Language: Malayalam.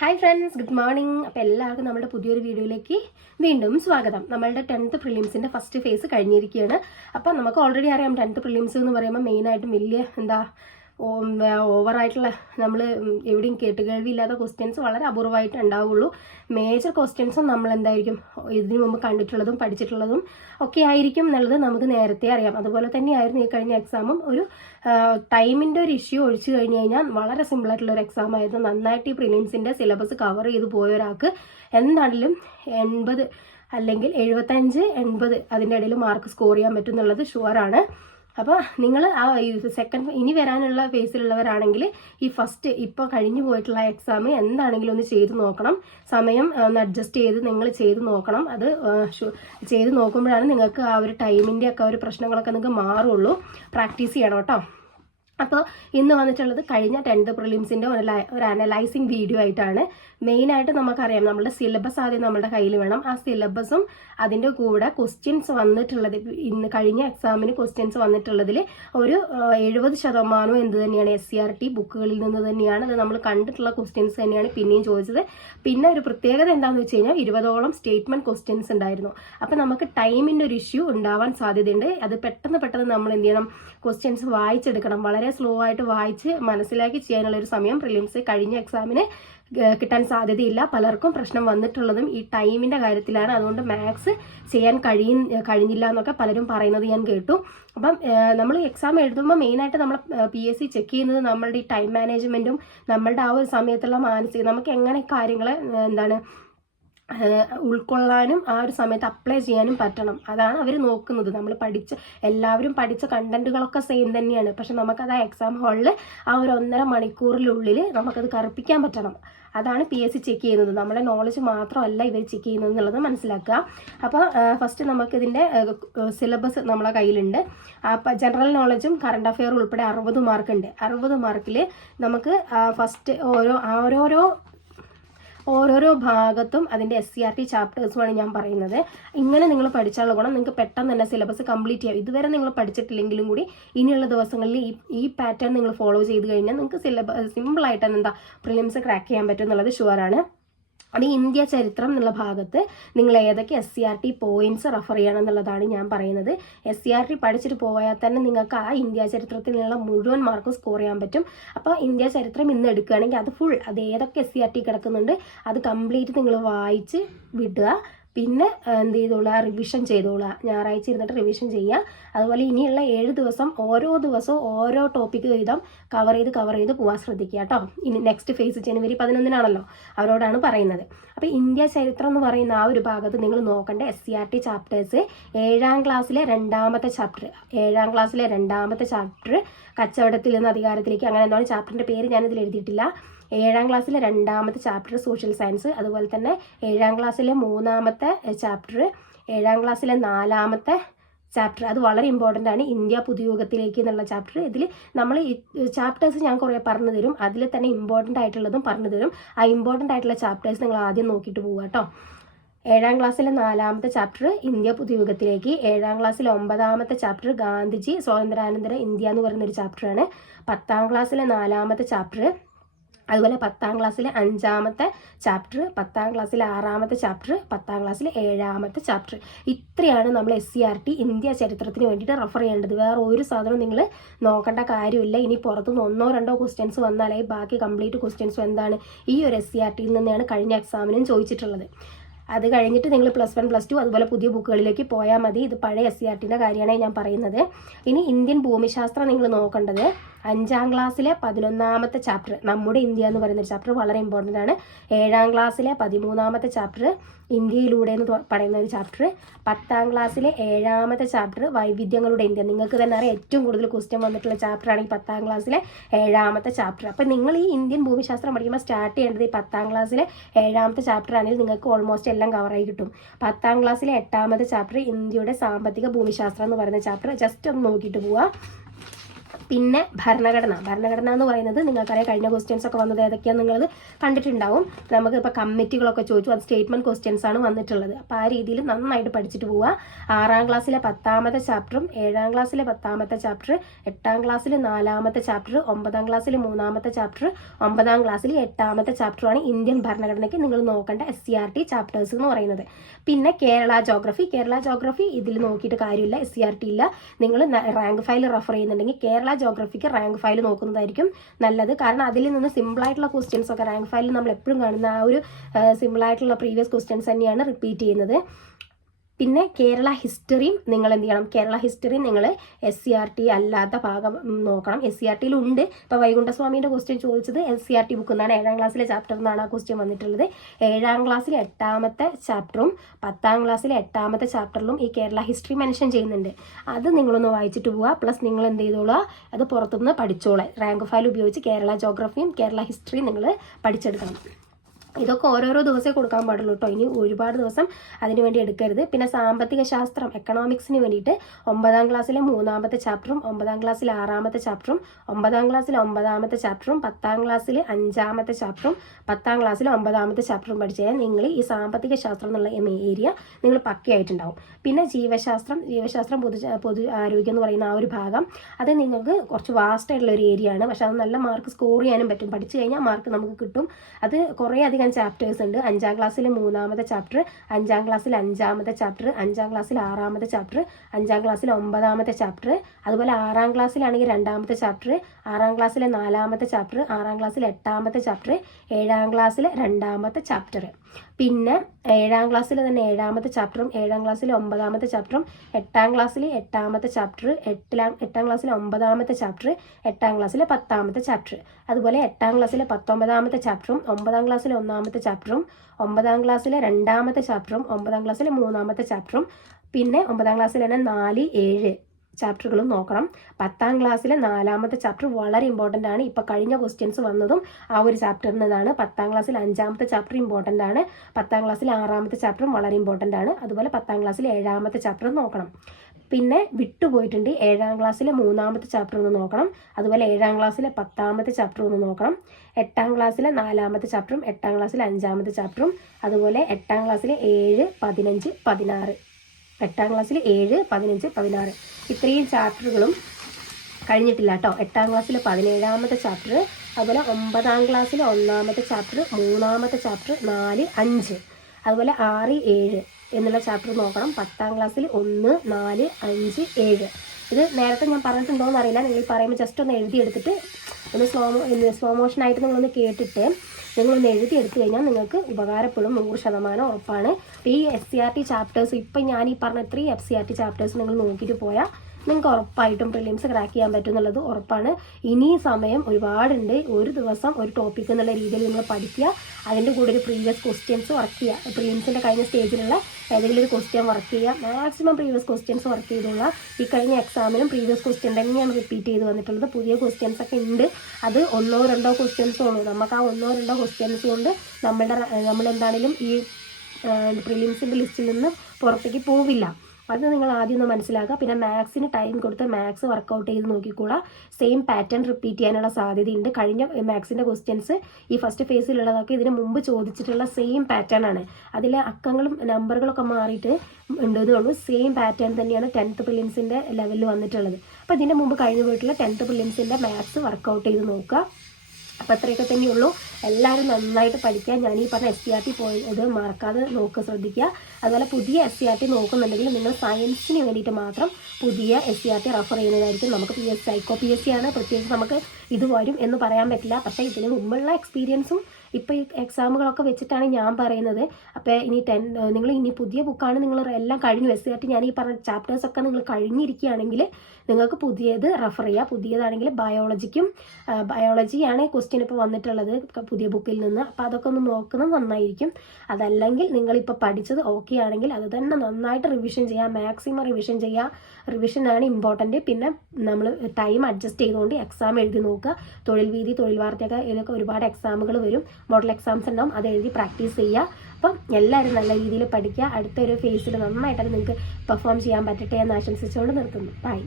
Hi friends, good morning. അപ്പോൾ എല്ലാവർക്കും നമ്മുടെ പുതിയൊരു വീഡിയോയിലേക്ക് വീണ്ടും സ്വാഗതം. നമ്മളുടെ 10th പ്രിലിംസിൻ്റെ ഫസ്റ്റ് ഫേസ് കഴിഞ്ഞിരിക്കുകയാണ്. അപ്പോൾ നമുക്ക് ഓൾറെഡി അറിയാം 10th പ്രിലിംസ് എന്ന് പറയുമ്പോൾ മെയിനായിട്ടും വലിയ ഓവറായിട്ടുള്ള നമ്മൾ എവിടെയും കേട്ടുകേൾവിയില്ലാത്ത ക്വസ്റ്റ്യൻസ് വളരെ അപൂർവമായിട്ട് ഉണ്ടാവുള്ളൂ. മേജർ ക്വസ്റ്റ്യൻസും നമ്മൾ എന്തായിരിക്കും ഇതിനു മുമ്പ് കണ്ടിട്ടുള്ളതും പഠിച്ചിട്ടുള്ളതും ഒക്കെ ആയിരിക്കും എന്നുള്ളത് നമുക്ക് നേരത്തെ അറിയാം. അതുപോലെ തന്നെയായിരുന്നു ഈ കഴിഞ്ഞ എക്സാമും. ഒരു ടൈമിൻ്റെ ഒരു ഇഷ്യൂ ഒഴിച്ചു കഴിഞ്ഞ് കഴിഞ്ഞാൽ വളരെ സിമ്പിളായിട്ടുള്ള ഒരു എക്സാം ആയിരുന്നു. നന്നായിട്ട് ഈ പ്രിലിംസിൻ്റെ സിലബസ് കവർ ചെയ്ത് പോയ ഒരാൾക്ക് എന്താണെങ്കിലും 80 അല്ലെങ്കിൽ 75, 80 അതിൻ്റെ ഇടയിൽ മാർക്ക് സ്കോർ ചെയ്യാൻ പറ്റും എന്നുള്ളത് ഷുവറാണ്. അപ്പോൾ നിങ്ങൾ ആ സെക്കൻഡ് ഇനി വരാനുള്ള ഫേസിലുള്ളവരാണെങ്കിൽ ഈ ഫസ്റ്റ് ഇപ്പോൾ കഴിഞ്ഞു പോയിട്ടുള്ള എക്സാം എന്താണെങ്കിലും ഒന്ന് ചെയ്ത് നോക്കണം. സമയം ഒന്ന് അഡ്ജസ്റ്റ് ചെയ്ത് നിങ്ങൾ ചെയ്ത് നോക്കണം. അത് ചെയ്ത് നോക്കുമ്പോഴാണ് നിങ്ങൾക്ക് ആ ഒരു ടൈമിൻ്റെ ഒക്കെ ഒരു പ്രശ്നങ്ങളൊക്കെ നിങ്ങൾക്ക് മാറുള്ളൂ. പ്രാക്ടീസ് ചെയ്യണം കേട്ടോ. അപ്പോൾ ഇന്ന് വന്നിട്ടുള്ളത് കഴിഞ്ഞ 10th പ്രിലിംസിൻ്റെ ഒരു അനലൈസിങ് വീഡിയോ ആയിട്ടാണ്. മെയിനായിട്ട് നമുക്കറിയാം നമ്മുടെ സിലബസ് ആദ്യം നമ്മുടെ കയ്യിൽ വേണം. ആ സിലബസും അതിൻ്റെ കൂടെ ക്വസ്റ്റ്യൻസ് വന്നിട്ടുള്ളത് ഇന്ന് കഴിഞ്ഞ എക്സാമിന് ക്വസ്റ്റ്യൻസ് വന്നിട്ടുള്ളതിൽ ഒരു 70% എന്ത് തന്നെയാണ് SCERT ബുക്കുകളിൽ നിന്ന് തന്നെയാണ്. അത് നമ്മൾ കണ്ടിട്ടുള്ള ക്വസ്റ്റ്യൻസ് തന്നെയാണ് പിന്നെയും ചോദിച്ചത്. പിന്നെ ഒരു പ്രത്യേകത എന്താണെന്ന് വെച്ച് കഴിഞ്ഞാൽ 20ഓളം സ്റ്റേറ്റ്മെൻറ്റ് ക്വസ്റ്റ്യൻസ് ഉണ്ടായിരുന്നു. അപ്പോൾ നമുക്ക് ടൈമിൻ്റെ ഒരു ഇഷ്യൂ ഉണ്ടാവാൻ സാധ്യതയുണ്ട്. അത് പെട്ടെന്ന് നമ്മൾ എന്ത് ചെയ്യണം, ക്വസ്റ്റ്യൻസ് വായിച്ചെടുക്കണം. വളരെ സ്ലോ ആയിട്ട് വായിച്ച് മനസ്സിലാക്കി ചെയ്യാനുള്ള ഒരു സമയം പ്രിലിംസ് കഴിഞ്ഞ എക്സാമിന് കിട്ടാൻ സാധ്യതയില്ല. പലർക്കും പ്രശ്നം വന്നിട്ടുള്ളതും ഈ ടൈമിൻ്റെ കാര്യത്തിലാണ്. അതുകൊണ്ട് മാത്സ് ചെയ്യാൻ കഴിഞ്ഞില്ല എന്നൊക്കെ പലരും പറയുന്നത് ഞാൻ കേട്ടു. അപ്പം നമ്മൾ എക്സാം എഴുതുമ്പോൾ മെയിനായിട്ട് നമ്മൾ PSC ചെക്ക് ചെയ്യുന്നത് നമ്മളുടെ ഈ ടൈം മാനേജ്മെൻറ്റും നമ്മളുടെ ആ ഒരു സമയത്തുള്ള മാനസിക നമുക്ക് എങ്ങനെ കാര്യങ്ങൾ ഉൾക്കൊള്ളാനും ആ ഒരു സമയത്ത് അപ്ലൈ ചെയ്യാനും പറ്റണം. അതാണ് അവർ നോക്കുന്നത്. നമ്മൾ എല്ലാവരും പഠിച്ച കണ്ടന്റുകളൊക്കെ സെയിം തന്നെയാണ്. പക്ഷെ നമുക്കത് ആ എക്സാം ഹാളിൽ ആ ഒരു 1.5 മണിക്കൂറിനുള്ളിൽ നമുക്കത് കറുപ്പിക്കാൻ പറ്റണം. അതാണ് PSC ചെക്ക് ചെയ്യുന്നത്. നമ്മുടെ നോളജ് മാത്രമല്ല ഇവർ ചെക്ക് ചെയ്യുന്നത് എന്നുള്ളത് മനസ്സിലാക്കുക. അപ്പോൾ ഫസ്റ്റ് നമുക്കിതിൻ്റെ സിലബസ് നമ്മളെ കയ്യിലുണ്ട്. അപ്പോൾ ജനറൽ നോളജും കറണ്ട് അഫെയർ ഉൾപ്പെടെ 60 മാർക്കുണ്ട്. 60 മാർക്കിൽ നമുക്ക് ഫസ്റ്റ് ഓരോരോ ഭാഗത്തും അതിൻ്റെ SCERT ചാപ്റ്റേഴ്സുമാണ് ഞാൻ പറയുന്നത്. ഇങ്ങനെ നിങ്ങൾ പഠിച്ചാലുള്ള ഗുണം നിങ്ങൾക്ക് പെട്ടെന്ന് തന്നെ സിലബസ് കംപ്ലീറ്റ് ചെയ്യാം. ഇതുവരെ നിങ്ങൾ പഠിച്ചിട്ടില്ലെങ്കിലും കൂടി ഇനിയുള്ള ദിവസങ്ങളിൽ ഈ പാറ്റേൺ നിങ്ങൾ ഫോളോ ചെയ്ത് കഴിഞ്ഞാൽ നിങ്ങൾക്ക് സിമ്പിളായിട്ട് എന്താ പ്രിലിംസ് ക്രാക്ക് ചെയ്യാൻ പറ്റും എന്നുള്ളത് ഷുവറാണ്. അത് ഇന്ത്യ ചരിത്രം എന്നുള്ള ഭാഗത്ത് നിങ്ങൾ ഏതൊക്കെ SCERT പോയിന്റ്സ് റെഫർ ചെയ്യണം എന്നുള്ളതാണ് ഞാൻ പറയുന്നത്. SCERT പഠിച്ചിട്ട് പോയാൽ തന്നെ നിങ്ങൾക്ക് ആ ഇന്ത്യ ചരിത്രത്തിലുള്ള മുഴുവൻ മാർക്ക് സ്കോർ ചെയ്യാൻ പറ്റും. അപ്പോൾ ഇന്ത്യ ചരിത്രം ഇന്ന് എടുക്കുകയാണെങ്കിൽ അത് ഏതൊക്കെ SCERT കിടക്കുന്നുണ്ട് അത് കംപ്ലീറ്റ് നിങ്ങൾ വായിച്ച് വിടുക. പിന്നെ എന്ത് ചെയ്തോളുക, റിവിഷൻ ചെയ്തോളുക. ഞായറാഴ്ച ഇരുന്നിട്ട് റിവിഷൻ ചെയ്യുക. അതുപോലെ ഇനിയുള്ള 7 ദിവസം ഓരോ ദിവസവും ഓരോ ടോപ്പിക്ക് വീതം കവർ ചെയ്ത് പോകാൻ ശ്രദ്ധിക്കുക കേട്ടോ. ഇനി നെക്സ്റ്റ് ഫേസ് ജനുവരി 11 അവരോടാണ് പറയുന്നത്. അപ്പോൾ ഇന്ത്യ ചരിത്രം എന്ന് പറയുന്ന ആ ഒരു ഭാഗത്ത് നിങ്ങൾ നോക്കേണ്ട SCERT ചാപ്റ്റേഴ്സ് 7ാം ക്ലാസ്സിലെ 2ാമത്തെ ചാപ്റ്റർ കച്ചവടത്തിൽ നിന്ന് അധികാരത്തിലേക്ക്, അങ്ങനെ എന്താണ് ചാപ്റ്ററിൻ്റെ പേര് ഞാനിതിൽ എഴുതിയിട്ടില്ല. 7ാം ക്ലാസ്സിലെ 2ാമത്തെ ചാപ്റ്റർ സോഷ്യൽ സയൻസ്. അതുപോലെ തന്നെ 7ാം ക്ലാസ്സിലെ 3ാമത്തെ ചാപ്റ്റർ, 7ാം ക്ലാസ്സിലെ 4ാമത്തെ ചാപ്റ്റർ. അത് വളരെ ഇമ്പോർട്ടൻ്റ് ആണ്. ഇന്ത്യ പുതുയുഗത്തിലേക്ക് എന്നുള്ള ചാപ്റ്റർ. ഇതിൽ നമ്മൾ ഈ ചാപ്റ്റേഴ്സ് ഞാൻ കുറേ പറഞ്ഞു തരും. അതിൽ തന്നെ ഇമ്പോർട്ടൻ്റ് ആയിട്ടുള്ളതും പറഞ്ഞു തരും. ആ ഇമ്പോർട്ടൻ്റ് ആയിട്ടുള്ള ചാപ്റ്റേഴ്സ് നിങ്ങൾ ആദ്യം നോക്കിയിട്ട് പോവുക കേട്ടോ. 7ാം ക്ലാസ്സിലെ 4ാമത്തെ ചാപ്റ്റർ ഇന്ത്യ പുതുയുഗത്തിലേക്ക്. 7ാം ക്ലാസ്സിലെ 9ാമത്തെ ചാപ്റ്റർ ഗാന്ധിജി സ്വാതന്ത്ര്യാനന്തര ഇന്ത്യ എന്ന് പറയുന്നൊരു ചാപ്റ്ററാണ്. 10ാം ക്ലാസ്സിലെ 4ാമത്തെ ചാപ്റ്റർ, അതുപോലെ 10ാം ക്ലാസ്സിലെ 5ാമത്തെ ചാപ്റ്റർ, 10ാം ക്ലാസ്സിലെ 6ാമത്തെ ചാപ്റ്റർ, 10ാം ക്ലാസ്സിലെ 7ാമത്തെ ചാപ്റ്റർ. ഇത്രയാണ് നമ്മൾ SCERT ഇന്ത്യ ചരിത്രത്തിന് വേണ്ടിയിട്ട് റെഫർ ചെയ്യേണ്ടത്. വേറെ ഒരു സാധനവും നിങ്ങൾ നോക്കേണ്ട കാര്യമില്ല. ഇനി പുറത്തുനിന്ന് 1-2 ക്വസ്റ്റ്യൻസ് വന്നാലേ ബാക്കി കംപ്ലീറ്റ് ക്വസ്റ്റ്യൻസും എന്താണ് ഈ ഒരു SCERTയിൽ നിന്നാണ് കഴിഞ്ഞ എക്സാമിനും ചോദിച്ചിട്ടുള്ളത്. അത് കഴിഞ്ഞിട്ട് നിങ്ങൾ +1 +2 അതുപോലെ പുതിയ ബുക്കുകളിലേക്ക് പോയാൽ മതി. ഇത് പഴയ SCERTൻ്റെ കാര്യമാണ് ഞാൻ പറയുന്നത്. ഇനി ഇന്ത്യൻ ഭൂമിശാസ്ത്രം നിങ്ങൾ നോക്കേണ്ടത് 5ാം ക്ലാസ്സിലെ 11ാമത്തെ ചാപ്റ്റർ നമ്മുടെ ഇന്ത്യ എന്ന് പറയുന്നൊരു ചാപ്റ്റർ വളരെ ഇമ്പോർട്ടൻ്റ് ആണ്. 7ാം ക്ലാസ്സിലെ 13ാമത്തെ ചാപ്റ്റർ ഇന്ത്യയിലൂടെ എന്ന് പറയുന്ന ഒരു ചാപ്റ്റർ. 10ാം ക്ലാസ്സിലെ 7ാമത്തെ ചാപ്റ്റർ വൈവിധ്യങ്ങളുടെ ഇന്ത്യ. നിങ്ങൾക്ക് തന്നെ അറിയാം ഏറ്റവും കൂടുതൽ ക്വസ്റ്റ്യൻ വന്നിട്ടുള്ള ചാപ്റ്ററാണ് ഈ 10ാം ക്ലാസ്സിലെ 7ാമത്തെ ചാപ്റ്റർ. അപ്പോൾ നിങ്ങൾ ഈ ഇന്ത്യൻ ഭൂമിശാസ്ത്രം പഠിക്കുമ്പോൾ സ്റ്റാർട്ട് ചെയ്യേണ്ടത് ഈ 10ാം ക്ലാസ്സിലെ 7ാമത്തെ ചാപ്റ്റർ ആണെങ്കിൽ നിങ്ങൾക്ക് ഓൾമോസ്റ്റ് എല്ലാം കവറായി കിട്ടും. 10ാം ക്ലാസ്സിലെ 8ാമത്തെ ചാപ്റ്റർ ഇന്ത്യയുടെ സാമ്പത്തിക ഭൂമിശാസ്ത്രം എന്ന് പറയുന്ന ചാപ്റ്റർ ജസ്റ്റ് ഒന്ന് നോക്കിയിട്ട് പോവുക. പിന്നെ ഭരണഘടന എന്ന് പറയുന്നത് നിങ്ങൾക്കറിയാം കഴിഞ്ഞ ക്വസ്റ്റ്യൻസ് ഒക്കെ വന്നത് ഏതൊക്കെയാണെന്ന് നിങ്ങളത് കണ്ടിട്ടുണ്ടാവും. നമുക്ക് ഇപ്പോൾ കമ്മിറ്റികളൊക്കെ ചോദിച്ചു, അത് സ്റ്റേറ്റ്മെൻറ്റ് ക്വസ്റ്റ്യൻസ് ആണ് വന്നിട്ടുള്ളത്. അപ്പോൾ ആ രീതിയിൽ നന്നായിട്ട് പഠിച്ചിട്ട് പോവുക. 6ാം ക്ലാസ്സിലെ 10ാമത്തെ ചാപ്റ്ററും 7ാം ക്ലാസ്സിലെ 10ാമത്തെ ചാപ്റ്റർ, 8ാം ക്ലാസ്സിൽ 4ാമത്തെ ചാപ്റ്റർ, 9ാം ക്ലാസ്സിൽ 3ാമത്തെ ചാപ്റ്റർ, 9ാം ക്ലാസ്സിൽ 8ാമത്തെ ചാപ്റ്ററാണ് ഇന്ത്യൻ ഭരണഘടനയ്ക്ക് നിങ്ങൾ നോക്കേണ്ട SCERT ചാപ്റ്റേഴ്സ് എന്ന് പറയുന്നത്. പിന്നെ കേരള ജോഗ്രഫി ഇതിൽ നോക്കിയിട്ട് കാര്യമില്ല, SCERT ഇല്ല. നിങ്ങൾ റാങ്ക് ഫയൽ റെഫർ ചെയ്യുന്നുണ്ടെങ്കിൽ കേരള ജോഗ്രഫിക്ക് റാങ്ക് ഫയൽ നോക്കുന്നതായിരിക്കും നല്ലത്. കാരണം അതിൽ നിന്ന് സിമ്പിളായിട്ടുള്ള ക്വസ്റ്റ്യൻസ് ഒക്കെ റാങ്ക് ഫയലിൽ നമ്മൾ എപ്പോഴും കാണുന്ന ആ ഒരു സിമ്പിളായിട്ടുള്ള പ്രീവിയസ് ക്വസ്റ്റ്യൻസ് തന്നെയാണ് റിപ്പീറ്റ് ചെയ്യുന്നത്. പിന്നെ കേരള ഹിസ്റ്ററിയും നിങ്ങൾ എന്ത് ചെയ്യണം, കേരള ഹിസ്റ്ററി നിങ്ങൾ SCERT അല്ലാത്ത ഭാഗം നോക്കണം. SCERTയിലുണ്ട്. ഇപ്പോൾ വൈകുണ്ഠസ്വാമിയുടെ ക്വസ്റ്റ്യൻ ചോദിച്ചത് SCERT ബുക്കിൽ നിന്നാണ്, 7ാം ക്ലാസ്സിലെ ചാപ്റ്ററിൽ നിന്നാണ് ആ ക്വസ്റ്റ്യൻ വന്നിട്ടുള്ളത്. 7ാം ക്ലാസ്സിലെ 8ാമത്തെ ചാപ്റ്ററും 10ാം ക്ലാസ്സിലെ 8ാമത്തെ ചാപ്റ്ററിലും ഈ കേരള ഹിസ്റ്ററി മെൻഷൻ ചെയ്യുന്നുണ്ട്. അത് നിങ്ങളൊന്ന് വായിച്ചിട്ട് പോവുക. പ്ലസ് നിങ്ങൾ എന്ത് ചെയ്തോളുക, അത് പുറത്തുനിന്ന് പഠിച്ചോളെ. റാങ്ക് ഫയൽ ഉപയോഗിച്ച് കേരള ജോഗ്രഫിയും കേരള ഹിസ്റ്ററിയും നിങ്ങൾ പഠിച്ചെടുക്കണം. ഇതൊക്കെ ഓരോരോ ദിവസമേ കൊടുക്കാൻ പാടുള്ളൂ കേട്ടോ. ഇനി ഒരുപാട് ദിവസം അതിന് വേണ്ടി എടുക്കരുത്. പിന്നെ സാമ്പത്തിക ശാസ്ത്രം എക്കണോമിക്സിന് വേണ്ടിയിട്ട് 9ാം ക്ലാസ്സിലെ 3ാമത്തെ ചാപ്റ്ററും 9ാം ക്ലാസ്സിലെ 6ാമത്തെ ചാപ്റ്ററും 9ാം ക്ലാസ്സിലെ 9ാമത്തെ ചാപ്റ്ററും 10ാം ക്ലാസ്സിൽ 5ാമത്തെ ചാപ്റ്ററും 10ാം ക്ലാസ്സിൽ 9ാമത്തെ ചാപ്റ്ററും പഠിച്ചു കഴിഞ്ഞാൽ നിങ്ങൾ ഈ സാമ്പത്തിക ശാസ്ത്രം എന്നുള്ള ഏരിയ നിങ്ങൾ പക്കയായിട്ടുണ്ടാവും. പിന്നെ ജീവശാസ്ത്രം പൊതു ആരോഗ്യം എന്ന് പറയുന്ന ആ ഒരു ഭാഗം, അത് നിങ്ങൾക്ക് കുറച്ച് വാസ്റ്റ് ആയിട്ടുള്ള ഒരു ഏരിയ ആണ്. പക്ഷെ അത് നല്ല മാർക്ക് സ്കോർ ചെയ്യാനും പറ്റും. പഠിച്ചു കഴിഞ്ഞാൽ മാർക്ക് നമുക്ക് കിട്ടും. അത് കുറേ അധികം ചാപ്റ്റേഴ്സ് ഉണ്ട്. 5ാം ക്ലാസ്സിൽ 3ാമത്തെ ചാപ്റ്റർ, 5ാം ക്ലാസ്സിൽ 5ാമത്തെ ചാപ്റ്റർ, 5ാം ക്ലാസ്സിൽ 6ാമത്തെ ചാപ്റ്റർ, 5ാം ക്ലാസ്സിൽ 9ാമത്തെ ചാപ്റ്റർ, അതുപോലെ 6ാം ക്ലാസ്സിലാണെങ്കിൽ 2ാമത്തെ ചാപ്റ്റർ, 6ാം ക്ലാസ്സിലെ 4ാമത്തെ ചാപ്റ്റർ, 6ാം ക്ലാസ്സിൽ 8ാമത്തെ ചാപ്റ്റർ, 7ാം ക്ലാസ്സിൽ 2ാമത്തെ ചാപ്റ്റർ. പിന്നെ 7ാം ക്ലാസ്സിൽ തന്നെ 7ാമത്തെ ചാപ്റ്ററും 7ാം ക്ലാസ്സിൽ 9ാമത്തെ ചാപ്റ്ററും, 8ാം ക്ലാസ്സിൽ 8ാമത്തെ ചാപ്റ്റർ, 8ാം ക്ലാസ്സിൽ 9ാമത്തെ ചാപ്റ്റർ, 8ാം ക്ലാസ്സിൽ 10ാമത്തെ ചാപ്റ്റർ, അതുപോലെ 8ാം ക്ലാസ്സിലെ 19ാമത്തെ ചാപ്റ്ററും 9ാം ക്ലാസ്സിൽ 1ാമത്തെ ചാപ്റ്ററും, 9ാം ക്ലാസ്സിലെ 2ാമത്തെ ചാപ്റ്ററും, 9ാം ക്ലാസ്സിലെ 3ാമത്തെ ചാപ്റ്ററും, പിന്നെ 9ാം ക്ലാസ്സിൽ തന്നെ 4, 7 ചാപ്റ്ററുകളും നോക്കണം. 10ാം ക്ലാസ്സിലെ 4ാമത്തെ ചാപ്റ്റർ വളരെ ഇമ്പോർട്ടൻ്റ് ആണ്. ഇപ്പോൾ കഴിഞ്ഞ ക്വസ്റ്റ്യൻസ് വന്നതും ആ ഒരു ചാപ്റ്ററിൽ നിന്നാണ്. 10ാം ക്ലാസ്സിൽ 5ാമത്തെ ചാപ്റ്റർ ഇമ്പോർട്ടൻ്റ് ആണ്. 10ാം ക്ലാസ്സിൽ 6ാമത്തെ ചാപ്റ്ററും വളരെ ഇമ്പോർട്ടൻ്റ് ആണ്. അതുപോലെ 10ാം ക്ലാസ്സിൽ 7ാമത്തെ ചാപ്റ്റർ നോക്കണം. പിന്നെ വിട്ടുപോയിട്ടുണ്ട് 7ാം ക്ലാസ്സിലെ 3ാമത്തെ ചാപ്റ്റർ ഒന്ന് നോക്കണം. അതുപോലെ 7ാം ക്ലാസ്സിലെ 10ാമത്തെ ചാപ്റ്റർ ഒന്ന് നോക്കണം. 8ാം ക്ലാസ്സിലെ 4ാമത്തെ ചാപ്റ്ററും 8ാം ക്ലാസ്സിലെ 5ാമത്തെ ചാപ്റ്ററും, അതുപോലെ 8ാം ക്ലാസ്സിലെ 7, 15, 16, 8ാം ക്ലാസ്സിൽ 7, 15, 16 ഇത്രയും ചാപ്റ്ററുകളും കഴിഞ്ഞിട്ടില്ല കേട്ടോ. 8ാം ക്ലാസ്സിൽ 17ാമത്തെ ചാപ്റ്റർ, അതുപോലെ 9ാം ക്ലാസ്സിൽ 1ാമത്തെ ചാപ്റ്റർ, 3ാമത്തെ ചാപ്റ്റർ, 4, 5, അതുപോലെ 6, 7 എന്നുള്ള ചാപ്റ്റർ നോക്കണം. 10ാം ക്ലാസ്സിൽ 1, 4, 5, 7. ഇത് നേരത്തെ ഞാൻ പറഞ്ഞിട്ടുണ്ടോ എന്ന് അറിയില്ല. നിങ്ങൾ പറയുമ്പോൾ ജസ്റ്റ് ഒന്ന് എഴുതിയെടുത്തിട്ട് ഒന്ന് സ്ലോ മോഷനായിട്ട് നിങ്ങളൊന്ന് കേട്ടിട്ട് നിങ്ങളൊന്ന് എഴുതിയെടുത്തു കഴിഞ്ഞാൽ നിങ്ങൾക്ക് ഉപകാരപ്പെടും, 100% ഉറപ്പാണ്. ഈ SCERT ചാപ്റ്റേഴ്സ് ഇപ്പം ഞാൻ ഈ പറഞ്ഞ 3 SCERT ചാപ്റ്റേഴ്സ് നിങ്ങൾ നോക്കിയിട്ട് പോയാൽ നിങ്ങൾക്ക് ഉറപ്പായിട്ടും പ്രിലിംസ് ക്രാക്ക് ചെയ്യാൻ പറ്റും എന്നുള്ളത് ഉറപ്പാണ്. ഇനി സമയം ഒരുപാടുണ്ട്. ഒരു ദിവസം ഒരു ടോപ്പിക് എന്നുള്ള രീതിയിൽ നിങ്ങൾ പഠിക്കുക. അതിൻ്റെ കൂടെ ഒരു പ്രീവിയസ് ക്വസ്റ്റ്യൻസ് വർക്ക് ചെയ്യുക. പ്രിലിംസിൻ്റെ കഴിഞ്ഞ സ്റ്റേജിലുള്ള ഏതെങ്കിലും ഒരു ക്വസ്റ്റ്യൻ വർക്ക് ചെയ്യുക. മാക്സിമം പ്രീവിയസ് ക്വസ്റ്റ്യൻസ് വർക്ക് ചെയ്തുള്ള. ഈ കഴിഞ്ഞ എക്സാമിനും പ്രീവിയസ് ക്വസ്റ്റ്യൻ തന്നെയാണ് റിപ്പീറ്റ് ചെയ്ത് വന്നിട്ടുള്ളത്. പുതിയ ക്വസ്റ്റ്യൻസ് ഒക്കെ ഉണ്ട്. അത് 1, 2 ക്വസ്റ്റ്യൻസേ ഉള്ളൂ. നമുക്ക് ആ 1, 2 ക്വസ്റ്റ്യൻസ് കൊണ്ട് നമ്മളെന്താണെങ്കിലും ഈ പ്രിലിംസിൻ്റെ ലിസ്റ്റിൽ നിന്ന് പുറത്തേക്ക് പോവില്ല. അത് നിങ്ങൾ ആദ്യം ഒന്ന് മനസ്സിലാക്കുക. പിന്നെ മാത്സിന് ടൈം കൊടുത്ത് മാത്സ് വർക്കൗട്ട് ചെയ്ത് നോക്കിക്കോളാം. സെയിം പാറ്റേൺ റിപ്പീറ്റ് ചെയ്യാനുള്ള സാധ്യതയുണ്ട്. കഴിഞ്ഞ മാത്സിൻ്റെ ക്വസ്റ്റ്യൻസ് ഈ ഫസ്റ്റ് ഫേസിലുള്ളതൊക്കെ ഇതിന് മുമ്പ് ചോദിച്ചിട്ടുള്ള സെയിം പാറ്റേൺ ആണ്. അതിലെ അക്കങ്ങളും നമ്പറുകളൊക്കെ മാറിയിട്ട് ഉണ്ടെന്നേ ഉള്ളൂ. സെയിം പാറ്റേൺ തന്നെയാണ് 10th പ്രിലിംസിൻ്റെ ലെവലിൽ വന്നിട്ടുള്ളത്. അപ്പോൾ ഇതിൻ്റെ മുമ്പ് കഴിഞ്ഞു പോയിട്ടുള്ള 10th പ്രിലിംസിൻ്റെ മാത്സ് വർക്കൗട്ട് ചെയ്ത് നോക്കുക. അപ്പോൾ അത്രയൊക്കെ തന്നെയുള്ളൂ. എല്ലാവരും നന്നായിട്ട് പഠിക്കുക. ഞാൻ ഈ പറഞ്ഞ SCERT ഇത് മറക്കാതെ നോക്കുക, ശ്രദ്ധിക്കുക. അതുപോലെ പുതിയ SCERT നോക്കുന്നുണ്ടെങ്കിൽ നിങ്ങൾ സയൻസിന് വേണ്ടിയിട്ട് മാത്രം പുതിയ SCERT റെഫർ ചെയ്യുന്നതായിരിക്കും. നമുക്ക് സൈക്കോ PSC ആണ്, പ്രത്യേകിച്ച് നമുക്ക് ഇത് വരും എന്ന് പറയാൻ പറ്റില്ല. പക്ഷേ ഇതിന് മുമ്പുള്ള എക്സ്പീരിയൻസും ഇപ്പോൾ ഈ എക്സാമുകളൊക്കെ വെച്ചിട്ടാണ് ഞാൻ പറയുന്നത്. അപ്പോൾ നിങ്ങൾ ഇനി പുതിയ ബുക്കാണ് നിങ്ങൾ എല്ലാം കഴിഞ്ഞു. SCERT ഞാൻ ഈ പറഞ്ഞ ചാപ്റ്റേഴ്സൊക്കെ നിങ്ങൾ കഴിഞ്ഞിരിക്കുകയാണെങ്കിൽ നിങ്ങൾക്ക് പുതിയത് റെഫർ ചെയ്യുക. പുതിയതാണെങ്കിൽ ബയോളജിയാണ് ക്വസ്റ്റ്യൻ ഇപ്പോൾ വന്നിട്ടുള്ളത് പുതിയ ബുക്കിൽ നിന്ന്. അപ്പോൾ അതൊക്കെ ഒന്ന് നോക്കുന്നത് നന്നായിരിക്കും. അതല്ലെങ്കിൽ നിങ്ങളിപ്പോൾ പഠിച്ചത് ഓക്കെ ആണെങ്കിൽ അത് തന്നെ നന്നായിട്ട് റിവിഷൻ ചെയ്യുക. മാക്സിമം റിവിഷൻ ചെയ്യുക. റിവിഷനാണ് ഇമ്പോർട്ടൻറ്റ്. പിന്നെ നമ്മൾ ടൈം അഡ്ജസ്റ്റ് ചെയ്തുകൊണ്ട് എക്സാം എഴുതി നോക്കുക. തൊഴിൽ വീതി, തൊഴിൽ വാർത്തയൊക്കെ ഇതിലൊക്കെ ഒരുപാട് എക്സാമുകൾ വരും. മോഡൽ എക്സാംസ് ഉണ്ടാവും. അത് എഴുതി പ്രാക്ടീസ് ചെയ്യുക. അപ്പം എല്ലാവരും നല്ല രീതിയിൽ പഠിക്കുക. അടുത്തൊരു ഫേസിൽ നന്നായിട്ട് നിങ്ങൾക്ക് പെർഫോം ചെയ്യാൻ പറ്റട്ടെ എന്ന് ആശംസിച്ചുകൊണ്ട് നിർത്തുന്നു. ബൈ.